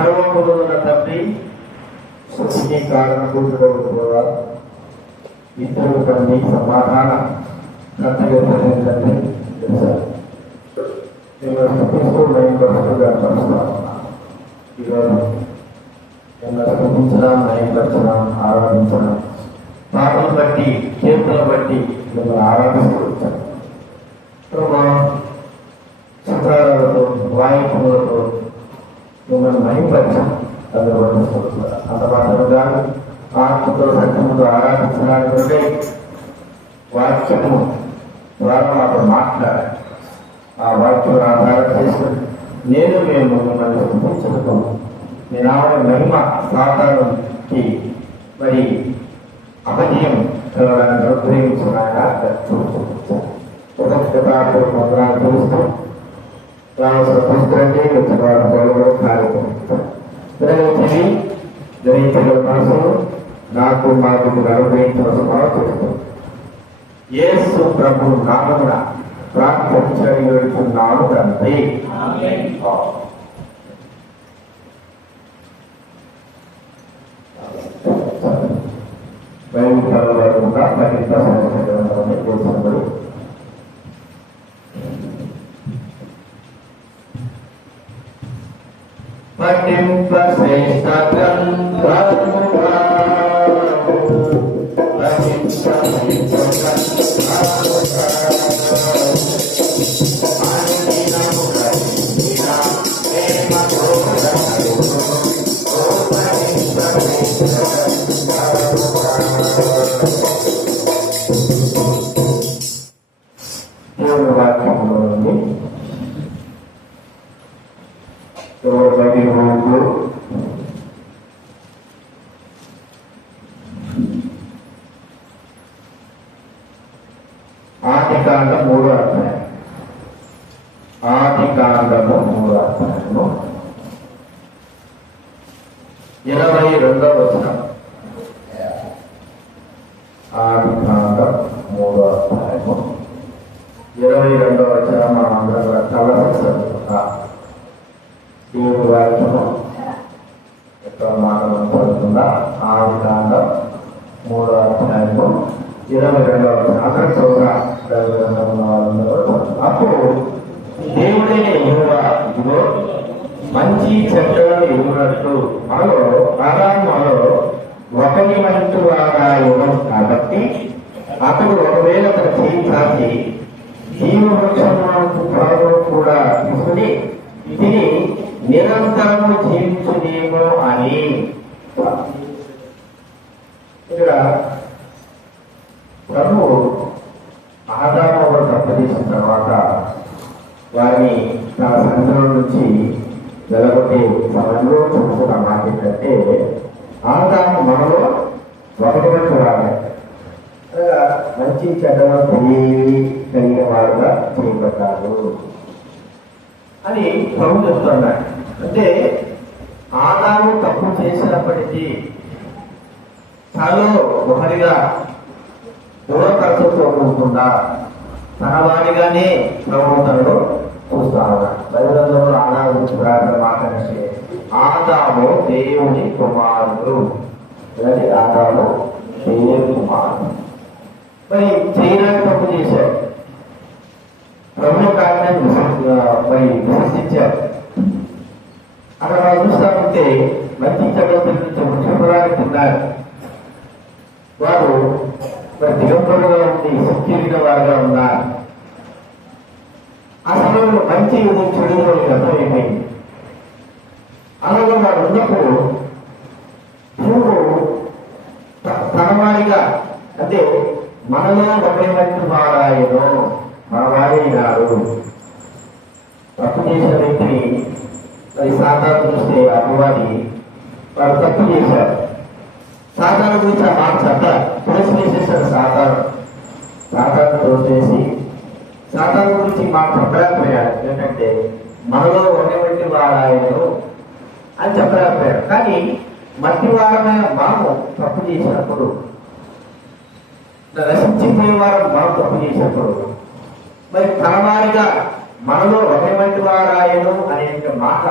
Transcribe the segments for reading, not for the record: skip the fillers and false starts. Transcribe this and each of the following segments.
పరమపురుల తండ్రి సృష్టి కారణభూతుడవుగా ఇద్దరు తండ్రి సమాధాన కర్తవ్య తండ్రి తెలుసారు. ఈరోజు స్థుతించడం, నయపరచడం, ఆరాధించడం, పాటలు బట్టి కీర్తనలు బట్టి మిమ్మల్ని ఆరాధిస్తూ చిత్రాలతో వాయిపులతో మిమ్మల్ని నయపరచం అంత మాత్రమే ఆత్మతో సత్యముతో ఆరాధించడానికి వాక్యము ద్వారా మాతో మాట్లాడాలి. ఆ వాక్యం ఆధారం చేసి మేము మిమ్మల్ని స్థుతించుకుంటాము. మీ నామ మహిమ సాతానుకి మరి అపజయం కలవడానికి అనుగ్రహించినాయన చూస్తూ పుస్తకండి గ్రహించగల మనసును నాకు మాకు అనుగ్రహించిన స్వభావం చూస్తాం. యేసు ప్రభు నామమున ప్రార్థించున్నాను తండ్రి. బయలుదేరకుండా మరింత సంవత్సరాన్ని కోరుతున్నాడు. పఠింప శ్రేష్ఠ గ్రంథముగా దేవుని వాక్యంలో నుండి ఆదికాండము 3వ అధ్యాయము 22వ వచనం. ఆదికాండం 3వ అధ్యాయము 22వ వచనం మనం అందరం కూడా చదువుకుంటాం. దేవుని వాక్యము ఎక్కడ మాటలు చదువుతుందా? ఆదికాండం 3వ అధ్యాయము 22వ వచనం. అక్కడ చదువుగా అప్పుడు దేవుడైన యెహోవా ఇదిగో మంచి చెడ్డలను ఎదురున్నట్టు మనలో ఒకరి వంటి వాగా ఇవ్వడం కాబట్టి అతడు ఒకవేళ తన చేయి చాచి జీవవృక్షము ఫలము కూడా తీసుకుని తిని నిరంతరము జీవించునేమో అని. ఇక్కడ ప్రభు ఆదాము తప్పు చేసిన తర్వాత వారిని తన సన్నిధిలో నుంచి వెలగొట్టే సమయంలో చూస్తున్న మాట ఏంటంటే ఆదాము మనలో ఒకటి వంటి వాడే మంచి చెడ్డలను కలిగిన వాడుగా చేయబడ్డారు అని ప్రభు చెప్తున్నాడు. అంటే ఆదాము తప్పు చేసినప్పటికీ తనలో ఒకరిగా దూరకర్తతో కూడకుండా తన వాడిగానే ప్రభుత్వంలో చూస్తా ఉన్నాడు. బైబిల్లో ఆదాము గురించి ప్రార్థన మాట్లాడితే ఆదాము దేవుని కుమారుడు. ఆదాము దేవుని కుమారుడు. మరి చేయడానికి తప్పు చేశాడు. ప్రభు కార్యాన్ని మరి విశ్వసించారు. అక్కడ మనం చూస్తా ఉంటే మంచి చెడ్డ వృక్షఫలాన్ని తిన్నారు. వారు మరి దిగంబరుగా ఉండి శక్తిగా వారుగా ఉన్నారు. ఆ సమయంలో మంచి చెడు అర్థమైపోయింది. అలాగే వారు ఉన్నప్పుడు దేవుడు తనవాడిగా అంటే మనలో ఒకటి వాడాయను మన వాడైనాడు. తప్పు చేసిన వ్యక్తిని మరి సాతాను చూస్తే అపవాది వారు తప్పు చేశారు. సాతాను గురించి ఆ మాట చెప్పారు. తులసి చేసేసారు సాతాను తోసేసి సాతాను గురించి మాట చెప్పలేకపోయాడు. ఏంటంటే మనలో ఒకటి వాడాయను అని చెప్పలేకపోయాడు. కానీ మట్టి వారమైన మనము తప్పు చేసినప్పుడు, నశించిపోయే వారు మనం తప్పు చేసినప్పుడు మరి తనవారిగా మనలో ఒకటి వారాయను అనే మాట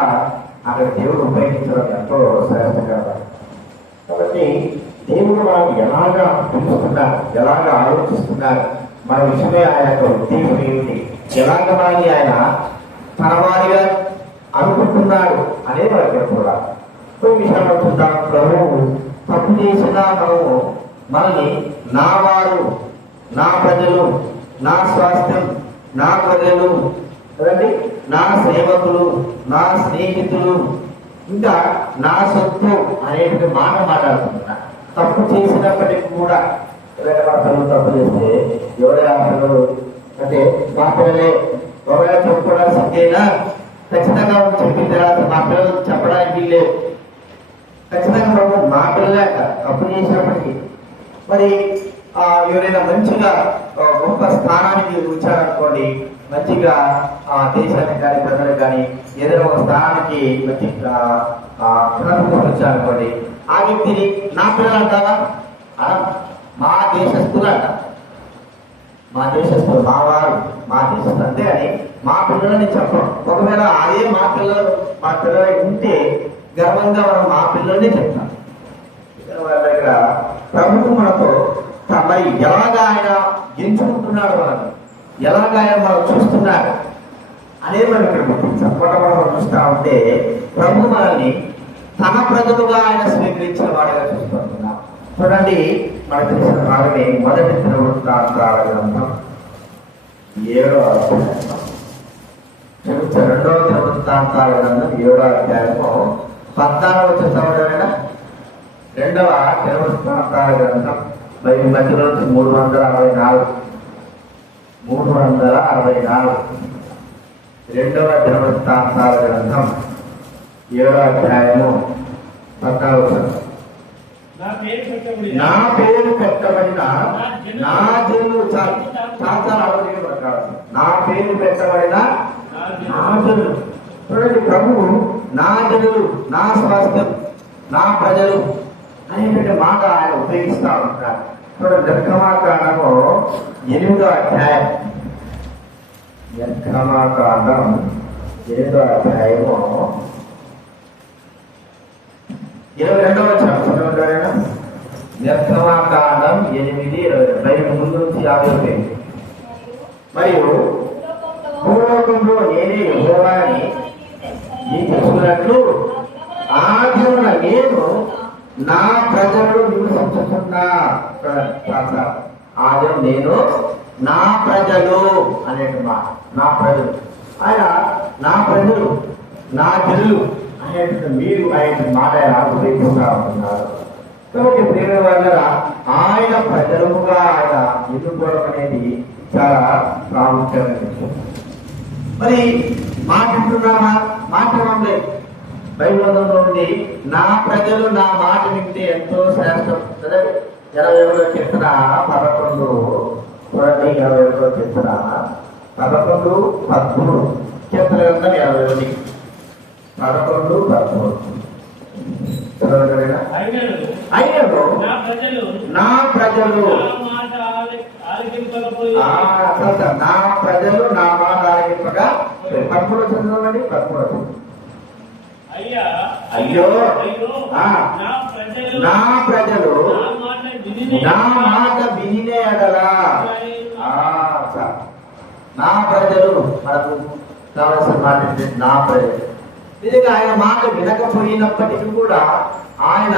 అక్కడ దేవుడు ఉపయోగించడం ఎంతో శ్రేష్టకరం. కాబట్టి దేవుడు మనం ఎలాగా పిలుస్తున్నారు, ఎలాగా ఆలోచిస్తున్నారు, మన విషయమే ఆయన యొక్క ఉద్దేశం ఏమిటి, ఎలాగ మనల్ని ఆయన తన వారిగా అనుకుంటున్నాడు అనేది మనకి చూడాలి. కొన్ని విషయాలు చూద్దాం. ప్రభువు తప్పు చేసినా మనల్ని నా వారు, నా ప్రజలు, నా స్వాస్థ్యం, నా ప్రజలు, నా సేవకులు, నా స్నేహితులు, ఇంకా నా సొత్తు అనేటువంటి మాట మాట్లాడుతున్నా. తప్పు చేసినప్పటికీ కూడా తప్పు చేస్తే ఎవరే అసలు అంటే మా పిల్లలే ఒకవేళ చెప్పుకోవడానికి సిద్ధేనా, ఖచ్చితంగా చెప్పిన తర్వాత మా పిల్లలు చెప్పడానికి లేదు. ఖచ్చితంగా ప్రభు మా పిల్లలే తప్పు చేసినప్పటికీ మరి ఎవరైనా మంచిగా గొప్ప స్థానానికి వచ్చారనుకోండి, మంచిగా దేశానికి కానీ ప్రజలకు కానీ ఏదైనా ఒక స్థానానికి మంచి వచ్చారనుకోండి, ఆ వ్యక్తిని నా పిల్లలు అంటావా? మా దేశస్తులు అంట, మా దేశస్తులు, మా వారు, మా దేశస్తులు అంతే అని మా పిల్లలని చెప్పం. ఒకవేళ అదే మా పిల్లలు ఉంటే గర్వంగా మనం మా పిల్లల్ని చెప్తాం. వాళ్ళ దగ్గర ప్రభుత్వం మనతో మరి ఎలాగా ఆయన ఎంచుకుంటున్నాడు, మనకు ఎలాగా ఆయన మనం చూస్తున్నాడు అనేది మనం ఇక్కడ గుర్తించాం. మనం చూస్తా ఉంటే ప్రభు మనల్ని తన ప్రజలుగా ఆయన స్వీకరించిన వాడిగా చూస్తున్నాం. చూడండి, మనకు తెలిసిన భాగమే మొదటి దినవృత్తాంతాల గ్రంథం 7వ అధ్యాయం, 2వ దినవృత్తాంతాల గ్రంథం 7వ అధ్యాయము 14వ చదవడమేనా? 2వ దినవృత్తాంతాల గ్రంథం మధ్యలో 364 2వ దినవృత్తాంతాల గ్రంథం 7వ అధ్యాయము 14వ వచనం. నా పేరు పెట్టబడిన నా జనులు, చాలా ఆలోచించబడతారు. నా పేరు పెట్టబడిన నా జనులు. చూడండి, ప్రభువు నా జనులు, నా స్వాస్థ్యం, నా ప్రజలు అనేటువంటి మాట ఆయన ఉపయోగిస్తూ ఉంటారు. చూడండి, నిర్గమాకాండము 8వ అధ్యాయం, నిర్గమాకాండం 8వ అధ్యాయము 22వ వచనం. నిర్గమాకాండం 8:22 ముందు నుంచి 50. మరియు భూలోకంలో నేనే యెహోవాని నీకు తెలుసుకున్నట్లు ఆదిన నేను నా ప్రజలు నివసించుతున్నా. ఆదిన నేను నా ప్రజలు అనేటి మాట, నా ప్రజలు, ఆయన నా ప్రజలు, నా జనులు అనేటువంటి మీరు ఆయన మాట ఉపయోగిస్తూ ఉంటున్నారు. కాబట్టి ప్రేమ వల్ల ఆయన ప్రజలుగా ఆయన ఎన్నుకోవడం అనేది చాలా ప్రాముఖ్యమైన విషయం. మరి మాట్లాడుతున్నామా? మాట్లాడండి. బైబిల్ నుండి నా ప్రజలు నా మాట వింటే ఎంతో శ్రేష్టం. 21వ కీర్తన 11 చూడండి, 21వ కీర్తన 11, 13 కీర్తన గ్రంథం 21, 11, 13. అయినను నా ప్రజలు నా ప్రజలు నా మాట ఆలకింపగా 13 చదవండి. 13. అయ్యో నా ప్రజలు నా మాట వినినే ఎడలా. నా ప్రజలు మనకు కావాల్సిన మాట నా ప్రజలు. నిజంగా ఆయన మాట వినకపోయినప్పటికీ కూడా ఆయన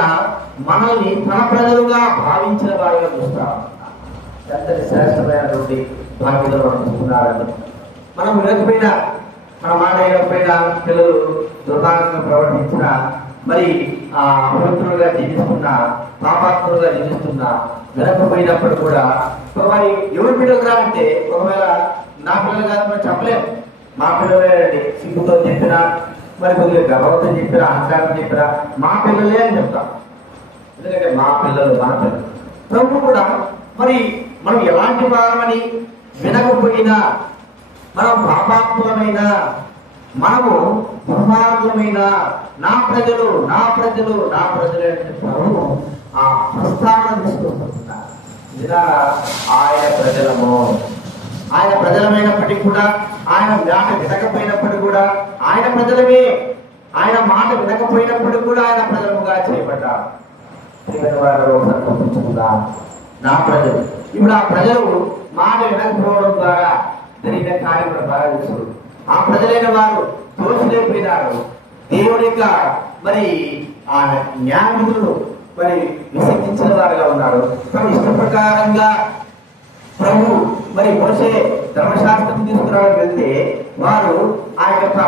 మనల్ని తన ప్రజలుగా భావించిన వారిగా చూస్తా. ఎంతటి శ్రేష్టమైనటువంటి భాగ్యత మనం చూస్తున్నారని. మనం వినకపోయినా, మన మాట వినకపోయినా, పిల్లలు దుర్మార్గంగా ప్రవర్తించిన, మరి అపవిత్రులుగా జీవిస్తున్నా, పాపాత్ములుగా జీవిస్తున్నా, వినకపోయినప్పుడు కూడా మరి ఎవరు పిల్లలు రావంటే, ఒకవేళ నా పిల్లలు కాదు మనం చెప్పలేము. మా పిల్లలే సిగ్గుతో చెప్పినా, మరి కొద్దిగా గర్వంతో చెప్పినా, అహంకారం చెప్పినా మా పిల్లలే అని చెప్తాం. ఎందుకంటే మా పిల్లలు మన పిల్లలు. ప్రభు కూడా మరి మనం ఎలాంటి వారమని వినకపోయినా, మనం పాపాత్ములమైన, మనము దుర్మార్గులమైన, నా ప్రజలు నా ప్రజలు నా ప్రజలు అంటే ప్రభు ఆ ప్రస్తావన తీసుకొస్తున్నారు. ఇలా ఆయన ప్రజలము, ఆయన ప్రజలమైనప్పటికీ కూడా, ఆయన మాట వినకపోయినప్పటికీ కూడా ఆయన ప్రజలమే ఆయన మాట వినకపోయినప్పుడు కూడా ఆయన ప్రజలుగా చేయబడ్డారు. నా ప్రజలు ఇప్పుడు ఆ ప్రజలు మాట వినకపోవడం ద్వారా జరిగిన కార్యం బాగా తెలుసు. ఆ ప్రజలైన వారు తోచిలేకపోయినారు. దేవుడి యొక్క మరి ఆ న్యాయములను మరి విసర్జించిన వారుగా ఉన్నారు. తమ ఇష్ట ప్రకారంగా ప్రభు మరి మోసే ధర్మశాస్త్రం తీసుకురావడానికి వెళ్తే వారు ఆ యొక్క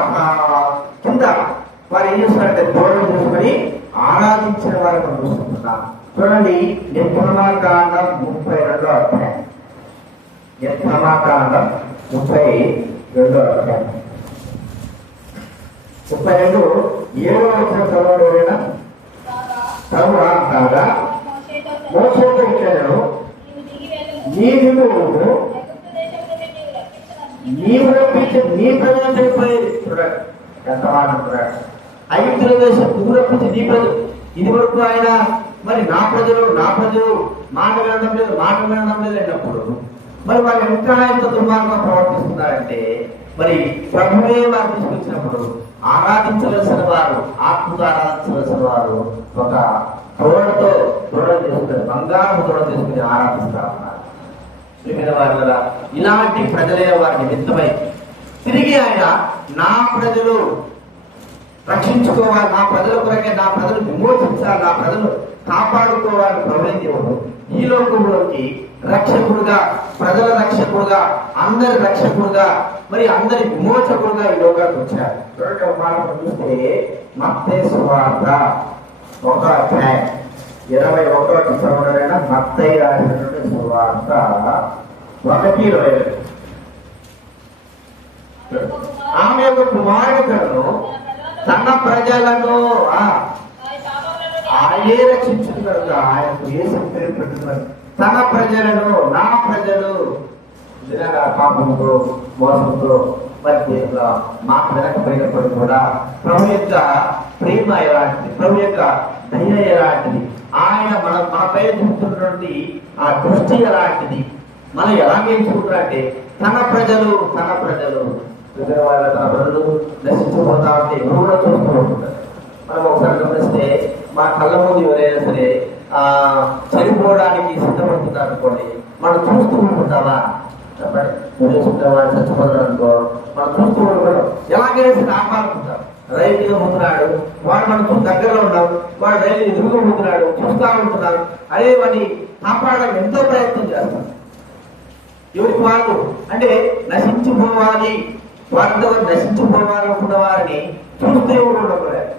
కింద వారు ఏం చేస్తున్నారంటే దూరం చేసుకొని ఆరాధించిన వారు మనం చూసుకుంటున్నాం. చూడండి, నిర్గమకాండం 32వ అధ్యాయం. నిర్గమకాండం 32వ అధ్యాయం 32 7వ వచనం చదవడం. కాగా మోషేతో ఇచ్చాను, నీవు రప్పించి నీ ప్రజలు చనిపోయేది. చూడండి ఎంత మాట అంటున్నాడు. ఐగుప్తుల దేశం నువ్వు రప్పించి నీ ప్రజలు. ఇది వరకు ఆయన మరి నా ప్రజలు మాట వినడం లేదు అన్నప్పుడు మరి వాళ్ళు ఎంత దుర్మార్గంగా ప్రవర్తిస్తున్నారంటే మరి ప్రభువే వారు తీసుకొచ్చినప్పుడు ఆరాధించవలసిన వారు, ఆత్మతో ఆరాధించవలసిన వారు ఒక తోడతో చేసుకుని బంగారం తోడ చేసుకుని ఆరాధిస్తా ఉన్నారు. వారు కదా ఇలాంటి ప్రజలైన వారి నిమిత్తమై తిరిగి ఆయన నా ప్రజలు రక్షించుకోవాలి, నా ప్రజల కొరకే, నా ప్రజలు విమోచించాలి, నా ప్రజలు కాపాడుకోవాలి ప్రభువైన దేవుడు ఈ లోకంలోకి రక్షకుడుగా, ప్రజల రక్షకుడుగా, అందరి రక్షకుడుగా, మరి అందరి విమోచకుడుగా ఈ లోకానికి వచ్చారు. చూడండి ఒక మాట చూస్తే మత్తయి సువార్త 1వ అధ్యాయం 21వ చదవడమైనా మత్తయి రాసినటువంటి సువార్త 1:22. ఆమె యొక్క కుమారుడును తన ప్రజలను ఆయే రక్షించుకున్నాడు. ఆయనకు ఏ పేరు పెట్టుకున్నారు. తన ప్రజలను, నా ప్రజలు పాపంతో మోసంతో మరి మాట వెనకపోయినప్పుడు కూడా ప్రభు యొక్క ప్రేమ ఎలాంటిది, ప్రభు యొక్క దయ ఎలాంటిది, ఆయన మనపై చూస్తున్నటువంటి ఆ దృష్టి ఎలాంటిది, మనం ఎలా నేర్చుకుంటారంటే తన ప్రజలు తన ప్రజలు నశించిపోతా ఉంటే ఎవరు కూడా చూస్తూ ఉంటుంటారు. మనం ఒకసారి గమనిస్తే మా కళ్ళ ముందు ఎవరైనా సరే చనిపోవడానికి సిద్ధపడుతున్నారు అనుకోండి, మనం చూస్తూ ఉంటుంటావా? చెప్పండి, వాడు చచ్చిపోతాడు అనుకో, మనం చూస్తూ ఉంటాం. ఎలాగైనా సరే ఆపాలనుకుంటాం. రైతుగా ఉంటున్నాడు, వాడు మనం దగ్గరలో ఉన్నాం, వాడు రైతు ఎదురుగా ఉంటున్నాడు, చూస్తూ ఉంటున్నాడు. అదే వాడిని కాపాడడానికి ఎంతో ప్రయత్నం చేస్తాం. ఎవరికి వాళ్ళు అంటే నశించిపోవాలి, వారితో నశించిపోవాలనుకున్న వారిని చూస్తే ఉండకూడదు.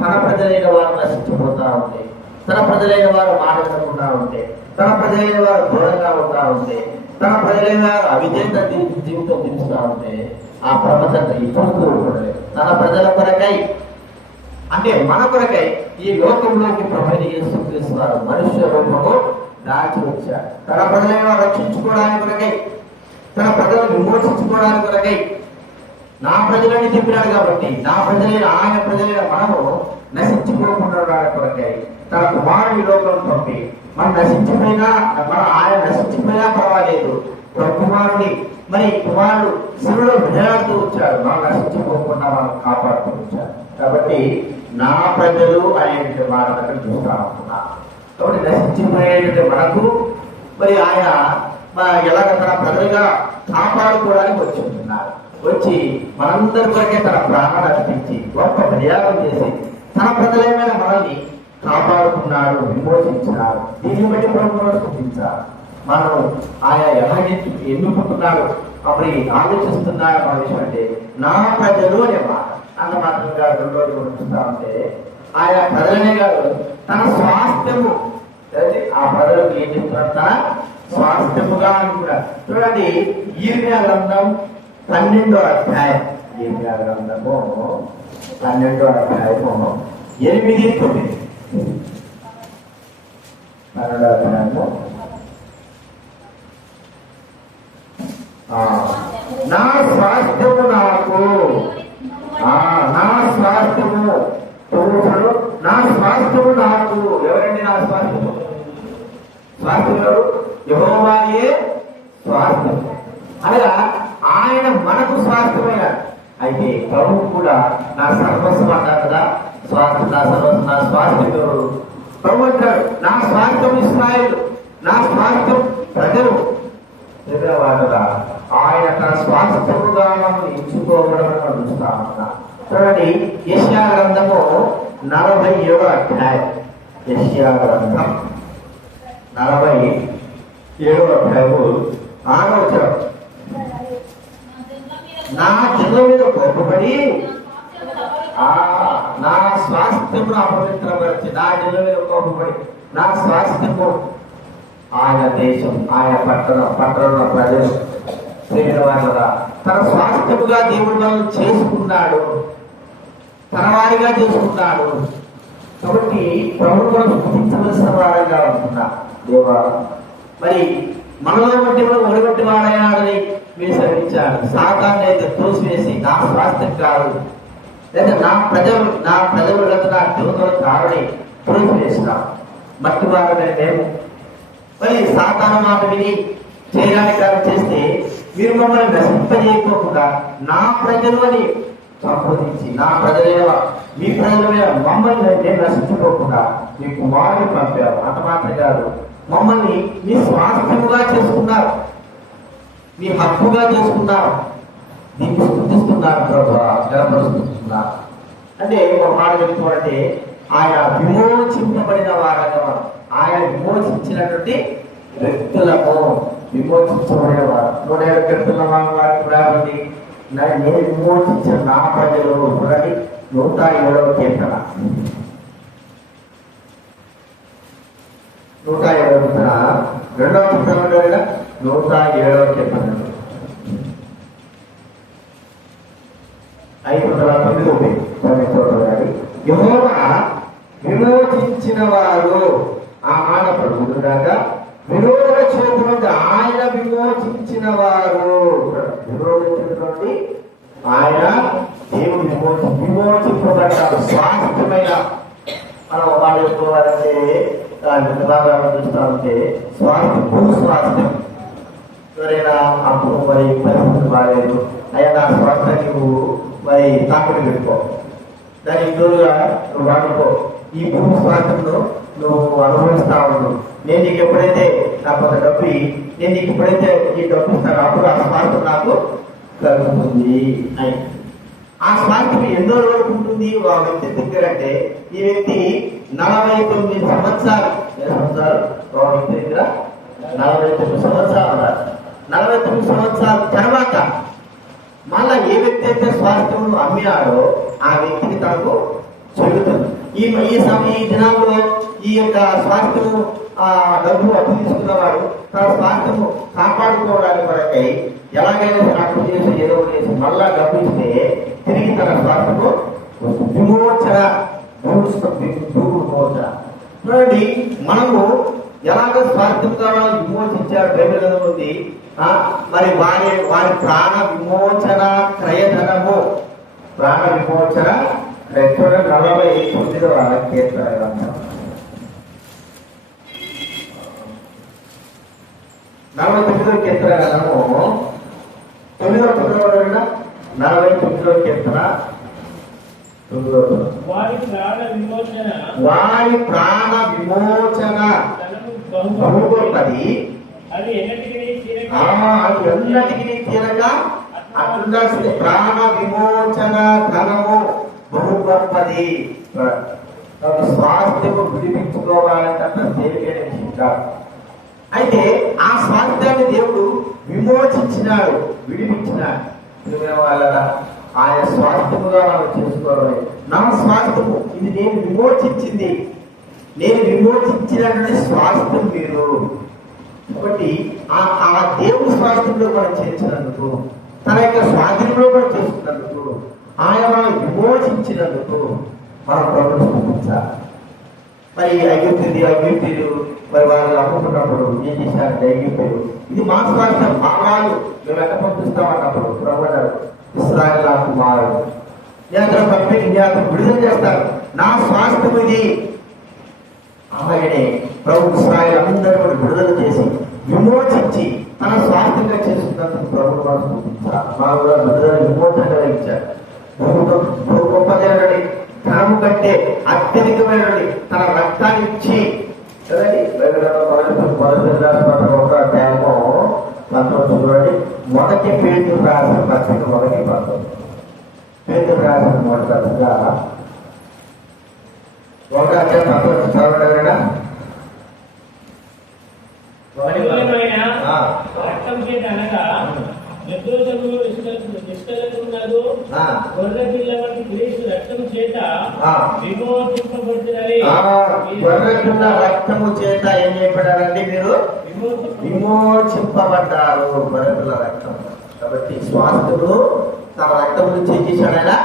తన ప్రజలైన వారు నశించిపోతా ఉంటే, తన ప్రజలైన వారు మాట్లాడకుండా ఉంటే, తన ప్రజలైన వారు దూరంగా ఉంటా ఉంటే, తన ప్రజలైన వారు అవిజేత జీవితం తీరుస్తూ ఉంటే ఆ ప్రపంచంతో చూస్తూ ఉండలేదు. తన ప్రజల కొరకై అంటే మన కొరకై ఈ లోకంలోకి ప్రభువైన యేసుక్రీస్తు వారు మనుష్య రూపము దాచి వచ్చారు. తన ప్రజలైన వారు రక్షించుకోవడానికి కొరకై, తన ప్రజలను విమోచించుకోవడానికి కొరకై నా ప్రజలని చెప్పినాడు. కాబట్టి నా ప్రజలైన ఆయన ప్రజలైన మనము నశించుకోకుండా కొరకై తన కుమారుడి లోకం పంపి మనం నశించిపోయినా, ఆయన నశించిపోయినా పర్వాలేదు, కుమారుని మరి కుమారుడు శివుడు విజయాడుతూ వచ్చాడు, మనం నశించుకోకుండా మనం కాపాడుతూ వచ్చాడు. కాబట్టి నా ప్రజలు అనేటువంటి మాట దగ్గర చూస్తా ఉంటున్నారు. కాబట్టి నశించిపోయేటువంటి మనకు మరి ఆయన ఎలాగ తన ప్రజలుగా కాపాడుకోవడానికి వచ్చి ఉంటున్నారు. వచ్చి మనందరి కొరకే తన ప్రాణాలు అర్పించి గొప్ప ప్రయాగం చేసి తన ప్రజలైన మనల్ని కాపాడుకున్నాడు, విమోచించినాడు. దీన్ని బట్టి ప్రభుత్వం స్థుతించాలి. మనం ఆయా ఎలాగే ఎన్నుకుంటున్నాడు, అప్పుడు ఆలోచిస్తున్నాడు మన విషయం అంటే నా ప్రజలు అనే మాట అన్న మాత్రంగా రెండోది చూస్తా ఉంటే ఆయా ప్రజలనే కాదు తన స్వాస్థ్యము, ఆ ప్రజలకు ఏం చెప్తున్నారు, తన స్వాస్థ్యముగా అనుకున్నారు. చూడండి, ఈర్మ్యా గ్రంథం 12వ అధ్యాయం, ఈర్మ్యా గ్రంథము 12వ అధ్యాయము 8-9. 12వ అధ్యాయము నా స్వాస్థ్యము నాకు, నా స్వాస్థ్యము నా స్వాస్థ్యము నాకు. ఎవరండి నా స్వాస్థ్యము? స్వాస్థ్యం ఎవరు? యెహోవాయే స్వాస్థ్యం. అనగా ఆయన మనకు స్వాస్థ్యమైన అయితే ప్రభువు కూడా నా సర్వస్వం అంటారు కదా, స్వాస్థ్యం నా సర్వస్వం, నా స్వాస్థ్యం ఎవరు? ప్రభు అంటాడు, నా స్వాస్థ్యం ఇశ్రాయేలు, నా స్వాస్థ్యం ప్రజలు. వాడుగా ఆయన తన స్వాస్థ్యముగా మనం ఎంచుకోవడం చూస్తా ఉన్నా. చూడండి, యెషయా గ్రంథము 47వ అధ్యాయం. యెషయా గ్రంథం 47వ అధ్యాయము 6వ వచనం. నా జనుల మీద కోపపడి నా స్వాస్థ్యమును అపవిత్రపరిచి, నా జనుల మీద కోపపడి నా స్వాస్థ్యము ఆయన దేశం, ఆయన పట్టణ ప్రజలు తన స్వాస్థ్యముగా దేవుడు చేసుకున్నాడు, తన వారిగా చేసుకున్నాడు. కాబట్టి ప్రభుత్వం గుర్తించవలసిన వారిగా ఉంటున్నా. దేవా, మరి మనలో బట్టి ఒడిగొట్టి వాడైనాడని మీరు శ్రమించాడు. సాతాన్ని అయితే తోసివేసి నా స్వాస్థ్యం కాదు, లేదా నా ప్రజలు నా దేవతలు కావని తోసివేసినాం. మట్టి వారమే మేము. మరి సాతాను మాట విని చేయడానికి చేస్తే మీరు మమ్మల్ని నశింపజేయకోకుండా నా ప్రజలు అని సంబోధించి, నా ప్రజలేవా మీ ప్రజలే మమ్మల్ని నేను నశించుకోకుండా మీ కుమారుని పంపారు. అంత మాత్రం కాదు, మమ్మల్ని మీ స్వాస్థ్యముగా చేసుకున్నారు, మీ హక్కుగా చేసుకున్నారు. దీన్ని స్థుతిస్తున్నారు, గణపరుస్తున్నారు. అంటే ఒక మాట చెప్తామంటే ఆయన విమోచింపబడిన వారంగా, ఆయన విమోచించినటువంటి వ్యక్తులకు విమోచించబడిన వారు. 107 కీర్తనల వారికి రాబడి నేను విమోచించిన నా ప్రజలు. 107వ కీర్తన 107వ కీర్తన 2వ కీర్తన 107వ కీర్తన 5:9 యెహోవా విమోచించిన వారు ఆ మాట పడుకుంటున్నాక విరోధ చేతి నుండి ఆయన విమోచించిన వారు, విరోధించినటువంటి ఆయన దేవుడు విమోచింపబడ్డారు. స్వాస్థ్యమైన మనం మాట చెప్పుకోవాలంటే చూస్తా ఉంటే స్వాస్థ్యం, భూస్వాస్థ్యం. ఎవరైనా అప్పుడు మరి పరిస్థితులు బాగాలేదు, అయ్యా నా స్వాస్థ్యాన్ని నువ్వు మరి తాకట్టు పెట్టుకో, దాని ఇందుగా నువ్వు వాడుకో, ఈ భూమి స్వాస్థ్యంలో నువ్వు అనుభవిస్తా ఉన్నావు. నేను నీకు ఎప్పుడైతే నా కొంత డబ్బు నేను నీకు ఎప్పుడైతే ఈ డబ్బు ఇస్తాను అప్పుడు ఆ స్వాస్థ్యం నాకు కలుగుతుంది అని. ఆ స్వాస్థ్యం ఎన్నో రోజులు ఉంటుంది ఆ వ్యక్తి దగ్గర అంటే, ఈ వ్యక్తి 49 సంవత్సరాలు ఒక వ్యక్తి దగ్గర 49 సంవత్సరాలు ఉన్నారు. 49 సంవత్సరాల తర్వాత మళ్ళా ఏ వ్యక్తి అయితే స్వాస్థ్యం అమ్మినాడో ఆ వ్యక్తికి తనకు చెల్లుతుంది. ఈ దినాల్లో ఈ యొక్క స్వాస్థ్యము డబ్బు అప్పు తీసుకున్నవాడు తన స్వాస్థ్యము కాపాడుకోవడానికి కొరకై ఎలాగైనా అప్పు చేసి ఏదో చేసి మళ్ళా డబ్బు ఇస్తే తిరిగి తన స్వాస్థ్యము విమోచన. చూడండి, మనము ఎలాగ స్వార్థంగా విమోచించారు బైబిల్ ఉంది. మరి వారి ప్రాణ విమోచన క్రయధనము, ప్రాణ విమోచన 49వ కీర్తన 49వ కీర్తన 49వ కీర్తన వారి ప్రాణ విమోచన బహు గొప్పది, అది ఎన్నటికి తీరక అట్లుండాల్సింది. ప్రాణ విమోచన ధనము బహు గొప్పది. స్వాస్థ్యము విడిపించుకోవాలంటే తేలికైన విషయం కాదు. అయితే ఆ స్వాస్థ్యాన్ని దేవుడు విమోచించినాడు, విడిపించినాడు. వాళ్ళ ఆయన స్వాస్థ్యముగా మనం చేసుకోవాలి. నా స్వాస్థ్యము ఇది నేను విమోచించింది, నేను విమోచించినటువంటి స్వాస్థ్యం మీరు. కాబట్టి ఆ దేవుని స్వాస్థ్యంలో మనం చేర్చినందుకు, తన యొక్క స్వాధీనంలో మనం చేసుకున్నందుకు, ఆయన మనం విమోచించినందుకు మనం ప్రభుత్వం చూపించాలి. మరి ఐగుప్తీయులు మరి వాళ్ళు అమ్ముకున్నప్పుడు ఏం చేశారంటే, ఐగుప్తీయులు ఇది మా స్వాస్థ్యం, మా వాళ్ళు మేము ఎక్కడ పంపిస్తామన్నప్పుడు ప్రభు ఇశ్రాయేలు నా కుమారుడు, నేను పంపి నేను విడుదల చేస్తాను, నా స్వాస్థ్యం ఇది. అలాగనే ప్రభు ఇశ్రాయేలు అందరూ కూడా విడుదల చేసి విమోచించి తన స్వాస్థ్యంగా చేసుకున్నందుకు ప్రభు మనం చూపించారు. మా కూడా విడుదల విమోచన కలిగించారు. గొప్పదైనటువంటి ధనము కంటే అత్యధికమైనటువంటి తన రక్తాన్ని ఇచ్చి కదండి. ఒక అధ్యాయము 19 చూడండి. మొదటి పేతురు రాసిన పత్రిక 1:19. పేతురు రాసిన మొదటి పత్రిక 1:19 చదవగలరా? రక్తం చేత అనగా నిర్దోషములు నిష్కలంకున్నదు గొర్రె పిల్ల వంటి క్రీస్తు రక్తము చేత విమోచింపబడుతున్నది. గొర్రె పిల్ల రక్తము చేత ఏం చేయబడారండి? మీరు విమోచింపబడ్డారు. గొర్రె పిల్ల రక్తం కాబట్టి స్వాస్థ్యము తన రక్తం నుంచి ఏం చేశాడైనా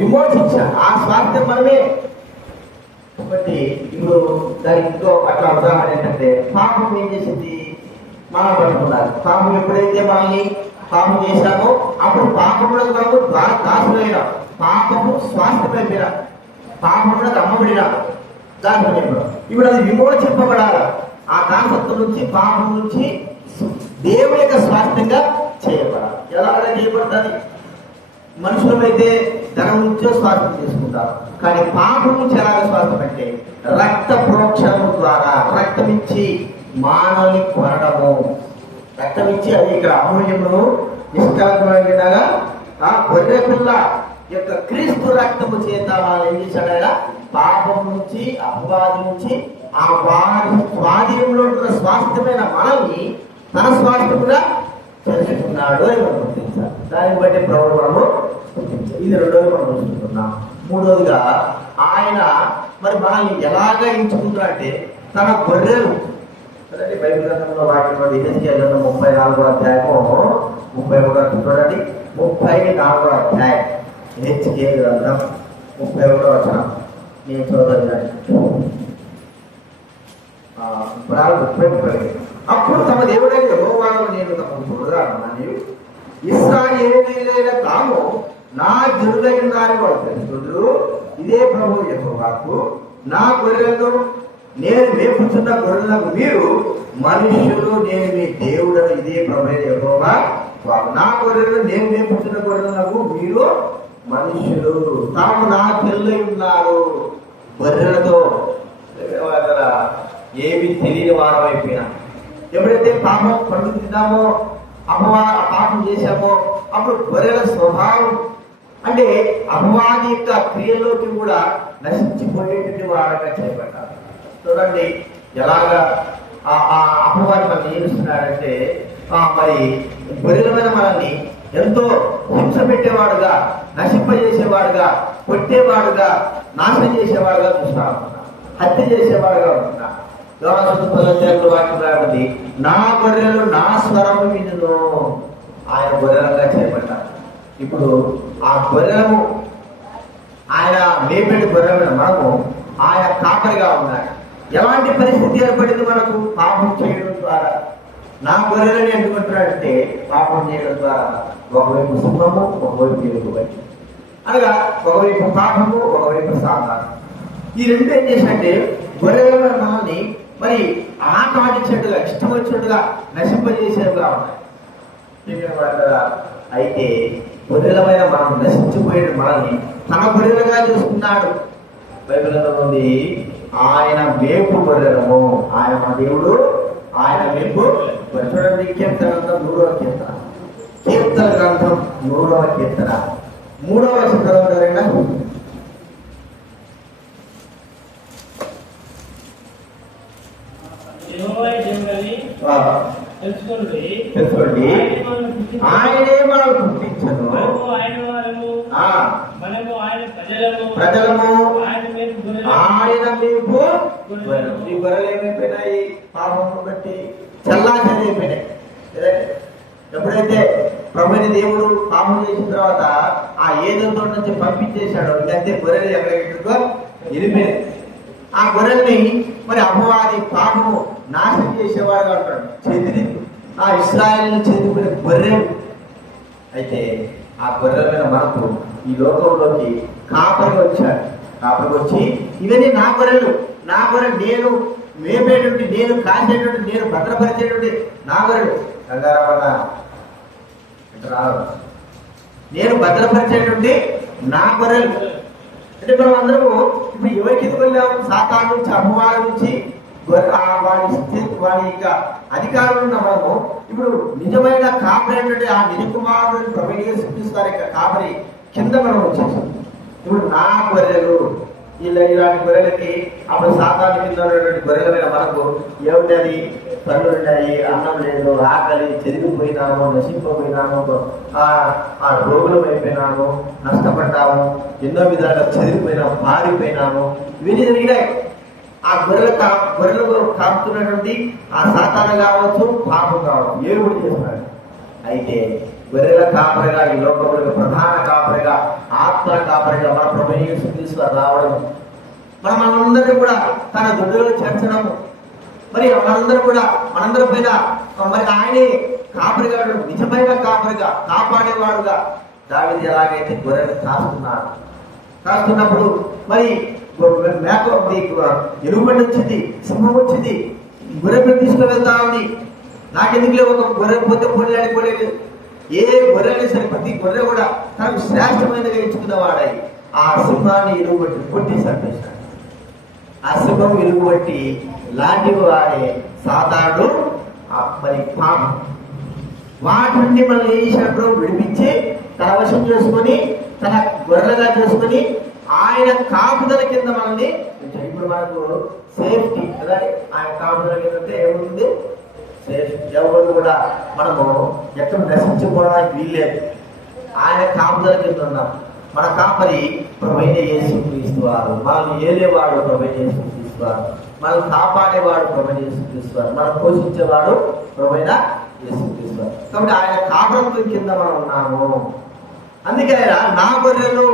విమోచించాడు. ఆ స్వాస్థ్యం మనమే. కాబట్టి ఇప్పుడు దానికి ఇంకో అట్లా ఉదాహరణ ఏంటంటే, పాపం ఏం చేసింది? మనం పట్టుకున్నారు. పాపం ఎప్పుడైతే మనల్ని పాపం చేశామో అప్పుడు పాపంలో మనము దాసులైనా, పాపము స్వాస్థ్యమైపోయినా, పాపంలో అమ్మబడినా దాని ఇప్పుడు అది విమోచింపబడాలి. ఆ దాసత్వం నుంచి, పాపం నుంచి దేవుని యొక్క స్వాస్థ్యంగా చేయబడాలి. ఎలాగ చేయబడుతుంది? మనుషులమైతే ధనం నుంచో స్వాస్థ్యం చేసుకుంటారు. కానీ పాపం నుంచి ఎలాగ స్వాస్థ్యం అంటే రక్త ప్రోక్షణము ద్వారా, రక్తం ఇచ్చి మానవుని కొనడము, రక్తం ఇచ్చి అది ఇక్కడ అమూల్యము నిష్కలంకమైనగా ఆ గొర్రె పిల్ల యొక్క క్రీస్తు రక్తము చేత వాళ్ళు ఏం చేశాడైనా పాపం నుంచి, అపవాది నుంచి, ఆ స్వాధీనంలో ఉన్న స్వాస్థ్యమైన మనల్ని తన స్వాస్థ్యముగా తెలుసుకున్నాడు అని మనం గుర్తించాలి. దాన్ని బట్టి ప్రభువు మనము ఇది రెండోది మనం చూసుకుంటున్నాం. మూడోదిగా ఆయన మరి మనల్ని ఎలాగ ఎంచుకుంటున్నా అంటే తన గొర్రెలు కదండి. బైబిల్ గ్రంథంలో వాక్యం ఎహెజ్కేలు 34వ అధ్యాయము 31 చూడండి. 34వ అధ్యాయం ఎహెజ్కేలు గ్రంథం 31వ వచనం నేను చదవగలను. 30 అప్పుడు తమ దేవుడైన యెహోవాను నేను తమకు చూడగాను, ఇశ్రాయేలీయులైన తాము నా జనులైన వారిని వాడు తెలుసుకుందరు. ఇదే ప్రభువు యెహోవాకు, నా గొర్రెలను నేను మేపుతున్న గొర్రెలకు మీరు మనుష్యులు, నేను మీ దేవుడను. ఇదే ప్రభువైన యెహోవా వాకు. నా గొర్రెలను నేను మేపుతున్న గొర్రెలకు మీరు మనుష్యులు. తాము నా పిల్లలై ఉన్నారు. గొర్రెలతో ఏమి తెలియని వారం అయిపోయినా, ఎప్పుడైతే పాపం పండు తిన్నామో, పాపం చేశామో, అప్పుడు గొర్రెల స్వభావం అంటే అపవాది యొక్క క్రియలోకి కూడా నశించిపోయేటువంటి వారంగా చేయబడ్డారు. చూడండి ఎలాగా ఆ అపవాది మనల్ని ఏమిస్తున్నాడంటే, మరి గొర్రెల మీద మనల్ని ఎంతో హింస పెట్టేవాడుగా, నశింపజేసేవాడుగా, కొట్టేవాడుగా, నాశనం చేసేవాడుగా చూస్తా ఉంటున్నా, హత్య చేసేవాడుగా ఉంటున్నా. వాక్యం, నా గొర్రెలు నా స్వరము వినును. ఆయన గొర్రెలుగా చేయబడ్డారు. ఇప్పుడు ఆ గొర్రెలము ఆయన మేపెట్టి గొర్రెల మనము ఆయన కాపరిగా ఉన్నాడు. ఎలాంటి పరిస్థితి ఏర్పడింది మనకు? పాపం చేయడం ద్వారా. నా గొర్రెలని ఎందుకుంటున్నాడంటే పాపం చేయడం ద్వారా ఒకవైపు సింహము, ఒకవైపు ఎలుగుబడి, అనగా ఒకవైపు పాపము, ఒకవైపు సాధారణ. ఈ రెండు ఏం చేశాడంటే గొర్రెల మనల్ని మరి ఆట ఆడించేట్టుగా, ఇష్టం వచ్చినట్టుగా నశింపజేసేవిగా ఉన్నాయి. అయితే గొర్రెలమైన మనం నశించిపోయిన మనల్ని తన గొర్రెలుగా చూసుకున్నాడు. బైబిల్లో ఉంది, ఆయన మేపు గొర్రెలము. ఆయన మన దేవుడు, ఆయన మేపు. చూడండి కీర్తన గ్రంథం 3వ కీర్తన, కీర్తన గ్రంథం 3వ కీర్తన 3వ వచనం. తెలుసుకోండి, ఆయనే మనం పుట్టించను, మనము ఆయన ప్రజలము, ఆయన మేపు. ఈ గొర్రెలు ఏమైపోయినాయి? పాపం బట్టి చల్లాచలైపోయినాయి. ఎప్పుడైతే ప్రభుని దేవుడు పాపం చేసిన తర్వాత ఆ ఏదో నుంచి పంపించేశాడు, ఇంకంతే గొర్రెలు ఎక్కడెక్కడికో వెళ్ళిపోయాయి. ఆ గొర్రెల్ని మరి అపవాది పాపము నాశనం చేసేవాడుగా ఉంటాడు. చెదిరి ఆ ఇశ్రాయేలును చెదిరిపోయిన గొర్రెలు. అయితే ఆ గొర్రెల మీద మనకు ఈ లోకంలోకి కాపరిగా వచ్చాడు. కాపరికి వచ్చి ఇవన్నీ నా గొర్రెలు, నా గొర్రెలు, నేను మేపేటువంటి, నేను కాసేటువంటి, నేను భద్రపరిచేటువంటి నా గొర్రెలు. కంగారమన్నా రాదు. నేను భద్రపరిచేటువంటి నా గొర్రెలు. అంటే మనం అందరము ఇప్పుడు ఎవరికి వెళ్ళాము? సాతాను నుంచి, అమ్మవారి నుంచి, వాడి యొక్క అధికారం ఉన్న మనము ఇప్పుడు నిజమైన కాపరి అంటే ఆ నిజ కుమారుడిని ప్రవేశిస్తారు యొక్క కాపరి కింద మనం వచ్చేసాం. ఇప్పుడు నా గొర్రెలు, ఇలాంటి గొర్రెలకి అప్పుడు సాతాను కింద ఉన్నటువంటి గొర్రెల మీద మనకు ఏమిటది? పనులు ఉన్నాయి, అన్నం లేదు, ఆకలి, చెరిగిపోయినాము, నశింపబోయినాము, ఆ రోగులం అయిపోయినాము, నష్టపడ్డాము, ఎన్నో విధాలుగా చెరిగిపోయినాము, మారిపోయినాము, ఇవన్నీ జరిగినాయి. ఆ గొర్రెలు కాపుతున్నటువంటి ఆ సాతాను కావచ్చు, పాపం కావచ్చు, ఏడు చేస్తున్నాడు. అయితే గొర్రెల కాపరిగా, ఈ లోకంలో ప్రధాన కాపరిగా, ఆత్మ కాపరిగా మన ప్రభువు యేసు క్రీస్తు రావడం, మనందరినీ కూడా తన గుడ్డలో చేర్చడము, మరి మనందరూ కూడా మనందరి పైన మరి ఆయనే కాపరిగా, నిజమైన కాపరిగా, కాపాడేవాడుగా దావీదు ఎలాగైతే గొర్రెలు కాస్తున్నప్పుడు మరి మేక ఎలుగుబండి వచ్చింది, సింహం వచ్చింది, గొర్రె తీసుకుని వెళ్తా ఉంది. నాకెందుకులే ఒక గొర్రె పోతే పోలేదు. ఏ గొర్రెలు సరే ప్రతి గొర్రె కూడా తనకు శ్రేష్టమైనదిగా ఎంచుకున్నవాడాయి. ఆ సింహాన్ని ఎలుగుబట్టి కొట్టి చంపేశాడు. ఆ సింహం ఎలుగుబట్టి లాంటి వాడే సాతానుడు, మరి పాపం. వాటి నుండి మనం ఏం చేసినప్పుడు విడిపించి తన వశం చేసుకొని, తన గొర్రెలుగా చేసుకొని, ఆయన కాపుదల కింద మనల్ని, ఇప్పుడు మనకు సేఫ్టీ కదా, ఆయన కాపుదల కింద అంటే ఏముంది? ఎవరు కూడా మనము ఎక్కడ నశించుకోవడానికి వీల్లేదు. ఆయన కాపుదల కింద ఉన్నాం. మన కాపరి ప్రభువైన యేసు క్రీస్తు వారు, మనల్ని ఏలేవాడు ప్రభువైన యేసు క్రీస్తు వారు, మనల్ని కాపాడేవాడు ప్రభువైన యేసు క్రీస్తు వారు, మనం పోషించేవాడు ప్రభువైన యేసు క్రీస్తు వారు. కాబట్టి ఆయన కాపుదల కింద మనం ఉన్నాము. అందుకే ఆయన నా గొర్రెలు,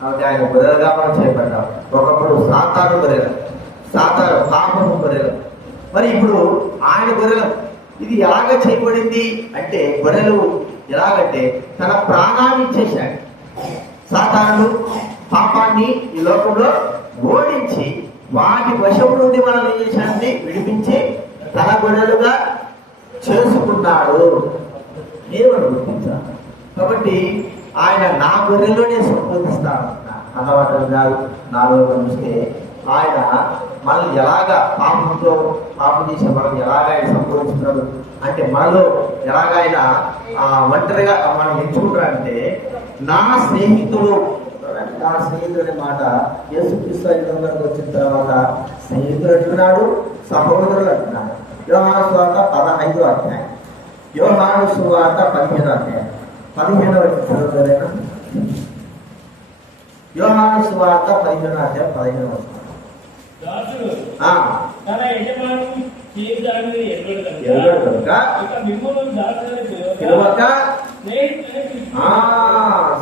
కాబట్టి ఆయన గొర్రెలుగా మనం చేపట్టాం. ఒకప్పుడు సాతాను గొర్రెలు, సాతాను పాపము గొర్రెలు, మరి ఇప్పుడు ఆయన గొర్రెలు. ఇది ఎలాగ చేయబడింది అంటే, గొర్రెలు ఎలాగంటే తన ప్రాణాన్ని ఇచ్చేశాడు. సాతాను పాపాన్ని ఈ లోకంలో ఓడించి వాటి వశం నుండి మనం ఏం చేశాడని విడిపించి తన గొర్రెలుగా చేసుకున్నాడు. నేను గుర్తించాను. కాబట్టి ఆయన నా గొర్రెల్లోనే సంబోధిస్తాను అన్నమాట కాదు. నాలో గమనిస్తే ఆయన మనల్ని ఎలాగా పాపం చేసే మనల్ని ఎలాగ ఆయన సంబోధిస్తున్నాడు అంటే, మనలో ఎలాగ ఆయన ఒంటరిగా మనం ఎంచుకుంటారంటే, నా స్నేహితుడు అనే మాట యేసుక్రీస్తు వచ్చిన తర్వాత స్నేహితులు అంటున్నాడు, సహోదరులు అంటున్నాడు. యోహాను సువార్త 15వ అధ్యాయం, యోహాను సువార్త 15వ అధ్యాయం 15వ చదువుతారేనా? యోహాను సువార్త 15వ అధ్యాయం 15వ వచనం. తన యజమాని చేయడానికి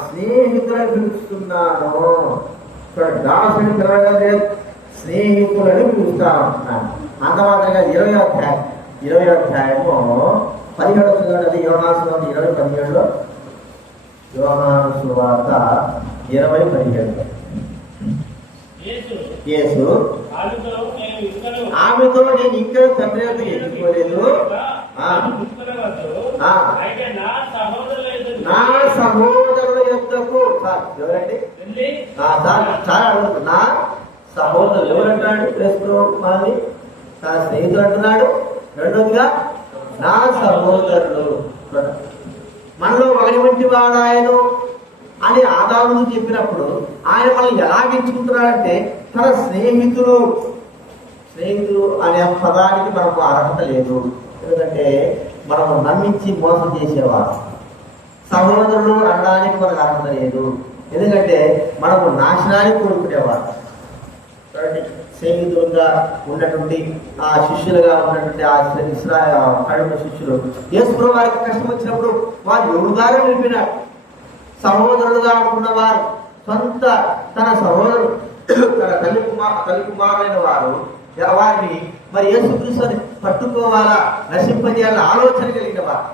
స్నేహితులని పిలుస్తున్నాను. ఇక్కడ దాసుని పిలవలేదు, స్నేహితులని పిలుస్తా ఉంటున్నాను. అంత మాత్రంగా 20వ అధ్యాయము 17 చూడండి. యోహాను సువార్త 20:17లో, యోహాను సువార్త 20:17 యేసు ఆమెతో నేను ఇక్కడ తండ్రి వద్దకు ఎదుర్కోలేదు, నా సహోదరుల యొద్దకు. ఎవరండి? చాలా అడుగుతుంది. నా సహోదరులు ఎవరంటాడు? క్రీస్తు మనల్ని తన స్నేహితులు అంటున్నాడు. రెండోదిగా నా సహోదరులు, మనలో ఒకరి వంటి వాడాయను అని ఆదాము చెప్పినప్పుడు ఆయన మనల్ని ఎలా ఎంచుకుంటున్నాడంటే, తన స్నేహితులు అనే పదానికి మనకు అర్హత లేదు. ఎందుకంటే మనము నమ్మించి మోసం చేసేవారు. సహోదరులు అనడానికి మనకు అర్హత లేదు, ఎందుకంటే మనము నాశనానికి కోరుకునేవారు. కాబట్టి స్నేహితులుగా ఉన్నటువంటి ఆ శిష్యులుగా ఉన్నటువంటి ఆ కడుపు శిష్యులు యేసు వారికి కష్టం వచ్చినప్పుడు వారు ఎవరుగానే నిలిపినారు. సహోదరులుగా అనుకున్నవారు, తన సహోదరుడు, తన తల్లి కుమారులైన వారు వారిని మరి యేసుక్రీస్తుని పట్టుకోవాలా, నశింపజేయాలని ఆలోచన కలిగిన వారు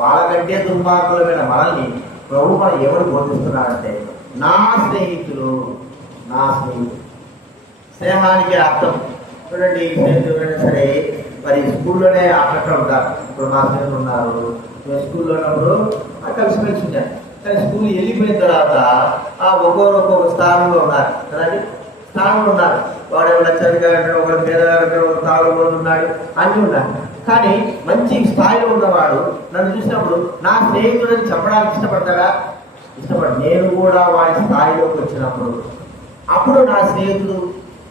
వాళ్ళకంటే దుర్మార్గులమైన మనల్ని ప్రభు మనం ఎవరు బోధిస్తున్నారంటే, నా స్నేహితులు. స్నేహానికి అర్థం చూడండి. స్నేహితులైనా సరే మరి స్కూల్లోనే అక్కడ ఉంటారు. ఇప్పుడు మా స్నేహితులు ఉన్నారు, స్కూల్లో ఉన్నప్పుడు కలిసిమెలిసి ఉంటారు. కానీ స్కూల్ వెళ్ళిపోయిన తర్వాత ఒక్కొక్క స్థానంలో ఉన్నారు కదండి. స్థానంలో ఉన్నారు. వాడు ఎవరైనా చదివిగా ఒకడు పేదగా ఒకడు తాగుబోతు ఉన్నాడు, అన్నీ ఉన్నాడు. కానీ మంచి స్థాయిలో ఉన్నవాడు నన్ను చూసినప్పుడు నా స్నేహితుడిని చెప్పడానికి ఇష్టపడతాడా? ఇష్టపడు. నేను కూడా వాడి స్థాయిలోకి వచ్చినప్పుడు అప్పుడు నా స్నేహితుడు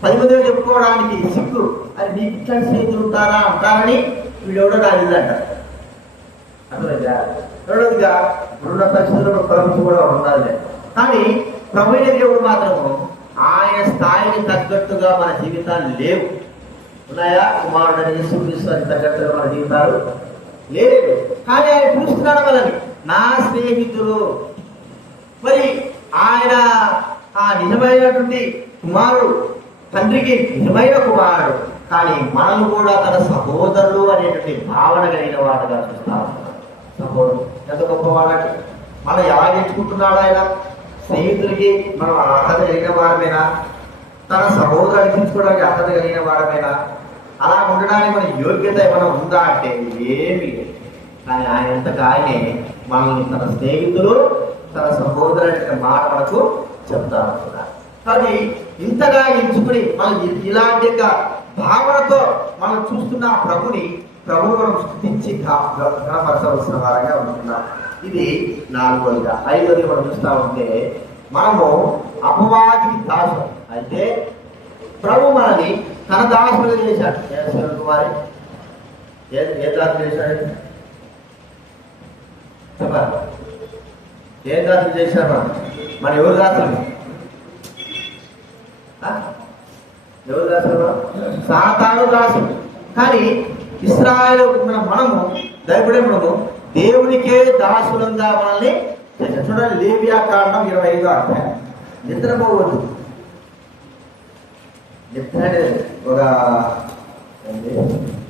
10 మందిలో చెప్పుకోవడానికి సిగ్గు, అది నీకు ఇట్లాంటి స్నేహితులు ఉంటారా అంటారని వీడెవడో నా ఇల్లంట. అర్థమైందా? రెండోదిగా ఇప్పుడున్న పరిస్థితుల్లో ప్రభుత్వం కూడా ఉండాలి. కానీ ప్రభుత్వ దేవుడు మాత్రము ఆయన స్థాయికి తగ్గట్టుగా మన జీవితాలు లేవు. ఉన్నాయా? కుమారుడు యేసుక్రీస్తుకి తగ్గట్టుగా మన జీవితాలు లేదు. కానీ ఆయన పిలుస్తున్నాడు మనల్ని నా స్నేహితులు. మరి ఆయన నిజమైనటువంటి కుమారుడు, తండ్రికి నిజమైన కుమారుడు. కానీ మనల్ని కూడా తన సహోదరులు అనేటువంటి భావన కలిగిన వాడుగా చూస్తాం. సహోదరుడు ఎంత గొప్పవాడకి మనం ఎలా ఎంచుకుంటున్నాడు ఆయన? స్నేహితుడికి మనం అర్హత కలిగిన వారమేనా? తన సహోదరుని తీసుకోవడానికి అర్హత కలిగిన వారమేనా? అలా ఉండడానికి మన యోగ్యత ఏమైనా ఉందా అంటే ఏమి. కానీ ఆయనంతగా ఆయనే మనల్ని తన స్నేహితులు, తన సహోదరుని మాట మనకు చెప్తా ఉంటున్నారు. కానీ ఇంతగా ఎంచుకుని మనం ఇలాంటి భావనతో మనం చూస్తున్న ప్రభుని మనం స్థుతించి గణపరచవలసిన వారంగా ఉంటున్నాం. ఇది 4వదిగా. 5వది మనం చూస్తా ఉంటే మనము అపవాదికి దాసు అయితే ప్రభు మనని తన దాసులుగా చేశాడు. కుమారి ఏ దాసులు చేశాడు చెప్పారు? ఏ దాసులు చేశారు? మన ఎవరు దాసులు? ఎవరు దాసులు? సాతాను దాసులు. కానీ ఇశ్రాయేలు మనము దైవుడే మనము దేవునికే దాసులంగా మనల్ని చూడండి. లేవియా కాండం 25వ అధ్యాయం. నిద్రపోవద్దు. నిద్ర ఒక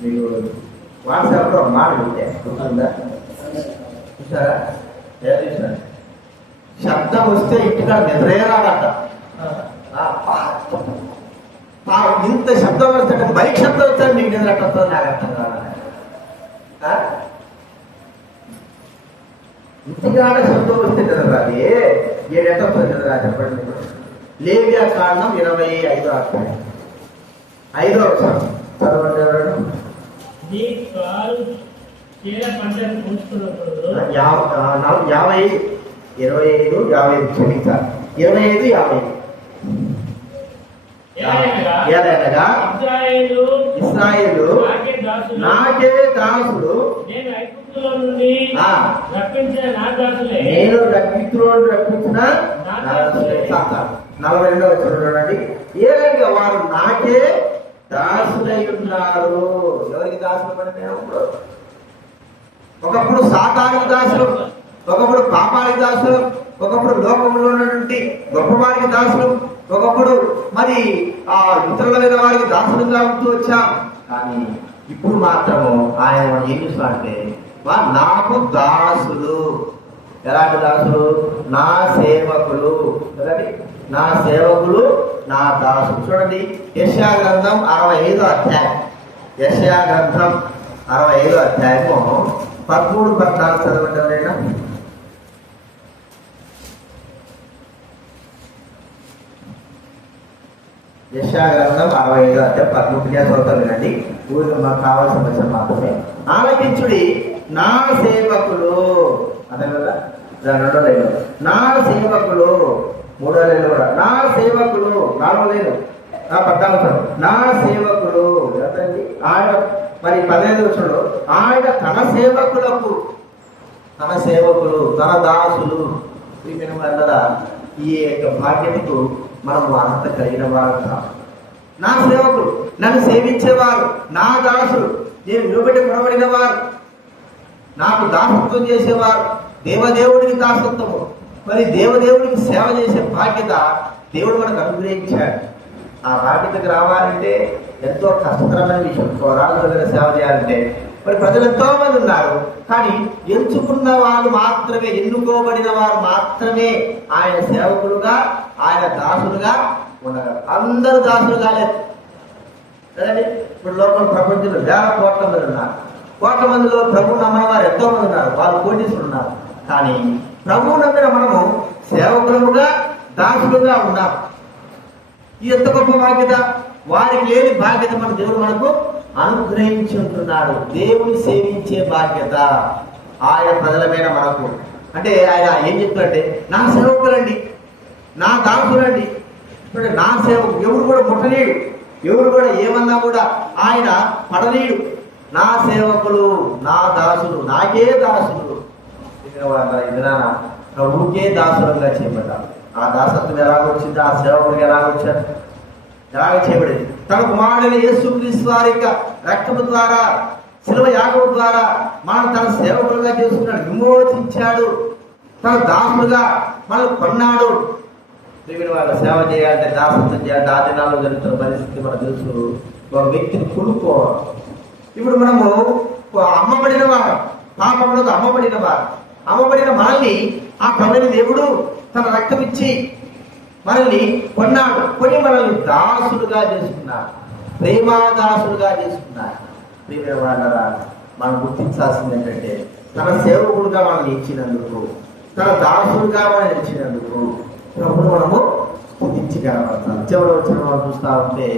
మీకు వాట్సాప్లో ఒక మాట ఉంటే గుర్తుందా? చూసారా? శబ్దం వస్తే ఇంటికాడ నిద్రేరాగట. ఇంత శబ్దం వస్తే బైక్ శబ్దం వస్తే మీకు నిద్ర వస్తుంది. నాకు అర్థం కావాలి. ఇంటికాడ శబ్దం వస్తే నిద్రరాది. ఏడెంత వస్తుంది నిద్ర చెప్పండి. లేవియా కాండం 25వ అధ్యాయం 5వ వచనం చదవండి. ఎవరు? 25 క్షమించాలి. 25 50. ఏదైనా ఇశ్రాయేలు నాకే దాసులు, నేను రక్షితులను రక్షించిన 42వ చూడండి. ఏదైనా వారు నాకే దాసులై ఉన్నారు. ఎవరికి దాసులు పడినా? ఒకప్పుడు సాతానికి దాసులు, ఒకప్పుడు పాపానికి దాసులు, ఒకప్పుడు లోకంలో ఉన్నటువంటి గొప్పవారికి దాసులు, ఒకప్పుడు మరి ఇతరుల మీద వారికి దాసులుగా ఉంటూ వచ్చాం. కానీ ఇప్పుడు మాత్రము ఆయన ఏం చేస్తున్నారంటే నాకు దాసులు. ఎలాంటి దాసులు? నా సేవకులు. నా సేవకులు, నా దాసులు. చూడండి యెషయా గ్రంథం 65వ అధ్యాయం. యెషయా గ్రంథం 65వ అధ్యాయము 13, 14 చదవండి. ఎవరైనా యెషయా గ్రంథం 65వ అధ్యాయం 13 చదువుతారు వినండి. ఊరిలో మాకు కావాల్సిన విషయం మాత్రమే. ఆలకించుడి నా సేవకులు. అదే కదా 2వ లైన్. నా సేవకులు. 3వ లైన్ కూడా నా సేవకులు. 4వ లైన్ 14 నా సేవకులు. ఆయన మరి 15వ వచనంలో ఆయన తన సేవకులకు, తన దాసులు. ఈ యొక్క బాధ్యతకు మనము అర్హత కలిగిన వారు. నా సేవకులు, నన్ను సేవించేవారు, నా దాసులు, నేను నిలబెట్టి కొనబడిన వారు, నాకు దాసత్వం చేసేవారు. దేవదేవుడికి దాసత్వము. మరి దేవదేవుడికి సేవ చేసే బాధ్యత దేవుడు మనకు అనుగ్రహించాడు. ఆ బాధ్యతకు రావాలంటే ఎంతో కష్టతరమైన విషయం. రాజు దగ్గర సేవ చేయాలంటే మరి ప్రజలు ఎంతో మంది ఉన్నారు. కానీ ఎంచుకున్న వాళ్ళు మాత్రమే, ఎన్నుకోబడిన వారు మాత్రమే ఆయన సేవకులుగా, ఆయన దాసులుగా ఉండగలరు. అందరూ దాసులు కాలేదు కదండి. ఇప్పుడు లోపల ప్రపంచంలో 1000 కోట్ల మంది ఉన్నారు. కోట్ల మందిలో ప్రభు నమ్మని వారు ఎంతో మంది ఉన్నారు. వాళ్ళు కోటీసులు ఉన్నారు. కానీ ప్రభువు నమ్మిన మనము సేవకులముగా దాసులుగా ఉన్నాం. ఇది ఎంత గొప్ప బాధ్యత! వారికి లేని బాధ్యత మన దేవుడు మనకు అనుగ్రహించి ఉంటున్నాడు. దేవుని సేవించే బాధ్యత ఆయన ప్రజల మీద మనకు. అంటే ఆయన ఏం చెప్తాడంటే, నా సేవకులండి, నా దాసులండి. అంటే నా సేవకు ఎవరు కూడా ముట్టలేడు, ఎవరు కూడా ఏమన్నా కూడా ఆయన పడలేడు. నా సేవకులు, నా దాసులు, నాకే దాసులు. ప్రభుకే దాసులుగా చేయబడ్డారు. ఆ దాసత్వం ఎలాగొచ్చింది, ఆ సేవకుడికి ఎలాగొచ్చారు, ఎలాగ చేయబడింది? తన కుమారుడైన యేసుక్రీస్తు వారి యొక్క రక్తము ద్వారా, శిలువ యాగము ద్వారా మనం తన సేవకులుగా చేసుకున్నాడు, విమోచించాడు. తన దాసులుగా మనం కొన్నాడు. దేవుని వాళ్ళ సేవ చేయాలంటే, దాసత్వం చేయాలంటే ఆ దినాల్లో జరుగుతున్న పరిస్థితి మనకు తెలుసు. ఒక వ్యక్తిని కొనుక్కోవాలి. ఇప్పుడు మనము అమ్మబడిన వారు, పాపంలో అమ్మబడిన వారు, అమ్మబడిన మనల్ని ఆ ప్రభువైన దేవుడు తన రక్తం ఇచ్చి మనల్ని కొన్నాడు. కొని మనల్ని దాసులుగా చేసుకున్నాడు, ప్రేమాదాసులుగా చేసుకున్నాడు. ప్రేమ వాళ్ళరా, మనం గుర్తించాల్సింది ఏంటంటే, తన సేవకుడుగా మనల్ని ఇచ్చినందుకు, తన దాసులుగా మనం ఇచ్చినందుకు ప్రభువును మనము స్తుతించి కనపడతాం. చివరి వచ్చిన మనం చూస్తా ఉంటే,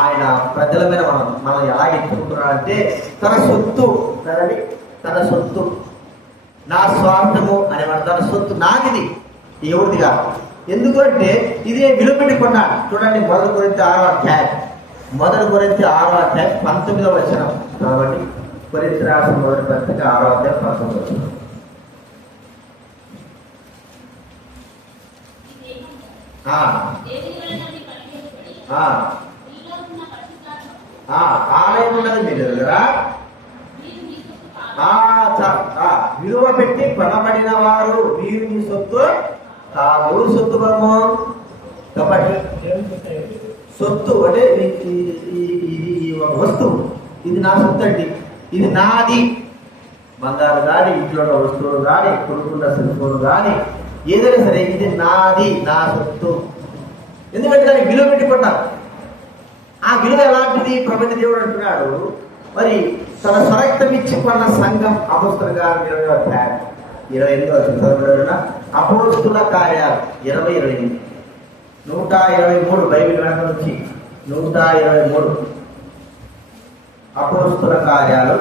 ఆయన ప్రజల మీద మనం ఎలా ఎత్తుకుంటున్నాడంటే, తన సొత్తు కదండి, తన సొత్తు, నా స్వార్థము అనేవాడు. తన సొత్తు నాదిది, ఎవరిదిగా. ఎందుకంటే ఇదే విలువ పెట్టి కొన్నాడు. చూడండి, 1 కొరింథీ 6వ అధ్యాయం, 1 కొరింథీ 6వ అధ్యాయం 19వ వచనం. కాబట్టి కొరింథీ రాసిన 1వ పత్రిక 6వ అధ్యాయం 19వ వచనం. ఆలయం ఉన్నది మీ దగ్గర, విలువ పెట్టి కొనబడిన వారు, వీరు మీ సొత్తు కాదు. సొత్తు మనము కాబట్టి సొత్తు అంటే ఈ ఒక వస్తువు, ఇది నా సొత్తు అండి, ఇది నాది. బంగారు కానీ, ఇంట్లో ఉన్న వస్తువులు కానీ, కొనుక్కున్న సెల్ఫోన్ కానీ, ఏదైనా సరే ఇది నాది, నా సొత్తు. ఎందుకంటే దానికి విలువ పెట్టుకుంటారు. ఆ విలువ ఎలాంటిది? ప్రపంచ దేవుడు అంటున్నాడు, మరి తన స్వరక్తం ఇచ్చి కొన్న సంఘం. అపోస్తలుల కార్యాలు 20వ అధ్యాయం 28వ వచనం. అపోస్తలుల కార్యాలు 20:28, 123 బైబిల్ వెనక నుంచి 123. అపోస్తలుల కార్యాలు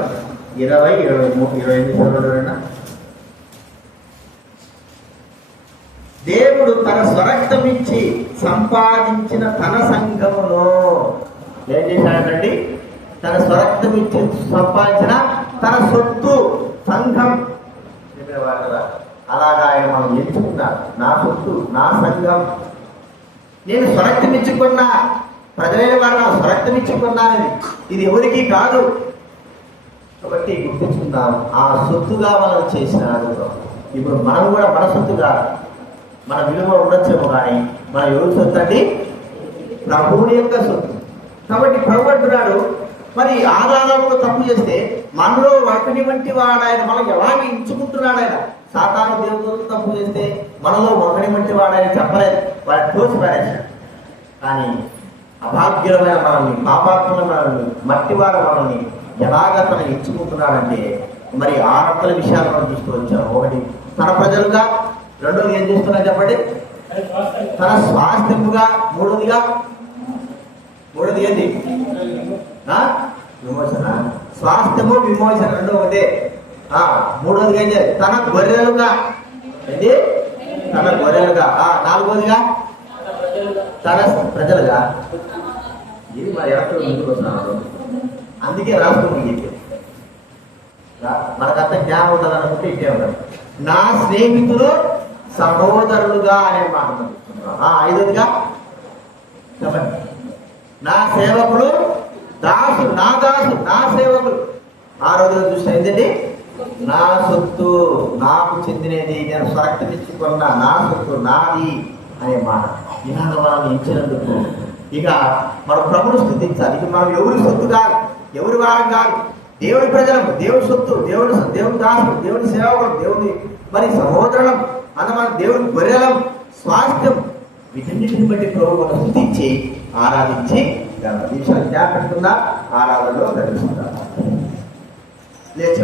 20:23-28. దేవుడు తన స్వరక్తం ఇచ్చి సంపాదించిన తన సంఘమును ఏం చేశాడండి? తన స్వరక్తం ఇచ్చి సంపాదించిన తన సొత్తు సంఘం. అలాగా ఆయన మనం ఎంచుకున్నారు. నా సొత్తు, నా సంఘం, నేను స్వరక్తం ఇచ్చుకున్నా, ప్రజలైన వారు నా స్వరక్తం ఇచ్చుకున్నానని. ఇది ఎవరికి కాదు. కాబట్టి గుర్తించుకుందాం, ఆ సొత్తుగా మనం చేసినాడు. ఇప్పుడు మనం కూడా మన సొత్తుగా, మన విలువ ఉండొచ్చేమో కానీ మన ఎవరి సొత్తు అండి? ప్రభువుని యొక్క సొత్తు. కాబట్టి ప్రభు అంటున్నాడు, మరి ఆధారంలో తప్పు చేస్తే మనలో ఒకటి వంటి వాడు ఆయన. మనం ఎలాగ ఎంచుకుంటున్నాడు ఆయన. సాతాను దేవుడు తప్పు చేస్తే మనలో ఒకటి వంటి వాడు ఆయన చెప్పలేదు, వాడు తోసి పారేశాడు. కానీ అభాగ్యులమైన మనల్ని, పాపాత్మల మనల్ని, మట్టివాడ మనల్ని ఎలాగ తను ఎంచుకుంటున్నాడంటే, మరి 6 రకాల విషయాలు మనం చూస్తూ వచ్చాము. ఒకటి, తన ప్రజలుగా. రెండోది ఏం చేస్తున్నా చెప్పండి? తన స్వాస్థ్యముగా. మూడోది ఏంటి? విమోచన. స్వాస్థ్యము, విమోచన రెండో ఒకటే. మూడోదిగా ఏం చేయాలి? తన గొర్రెలుగా. ఏంటి? తన గొర్రెలుగా. నాలుగోదిగా తన ప్రజలుగా. ఇది మరి ఎవరు ముందుకు వస్తున్నారు, అందుకే రాష్ట్రం మనకంత జ్ఞానం ఉంటుంది అనుకుంటే ఇట్టే ఉంటారు. నా స్నేహితులు, సహోదరులుగా అనే మాట. ఐదోదిగా చెప్పండి, నా సేవకులు, దాసులు, నా దాసులు, నా సేవకులు. 6వ చూసిన ఏంటండి? నా సొత్తు, నాకు చెందినది, నేను స్వరక్తం ఇచ్చుకున్న నా సొత్తు నాది అనే మాట. ఇలాగ మనం ఇచ్చినందుకు ఇక మనం ప్రభుని స్తుతించాలి. ఇక మనం ఎవరి సొత్తు కాదు, ఎవరి వారం కాదు, దేవుడి ప్రజలకు, దేవుడి సొత్తు, దేవుడి దాసులు, దేవుడి సేవకులు, దేవుడి మరి సహోదరులం, మన దేవుడి గొర్రెలం, స్వాస్థ్యం, వీటన్నిటిని బట్టి ప్రభు మనం స్తుతించి ఆరాధించి విషయాలు జ్ఞాపకం ఆరాధనలో గడుపుతారు. లేచి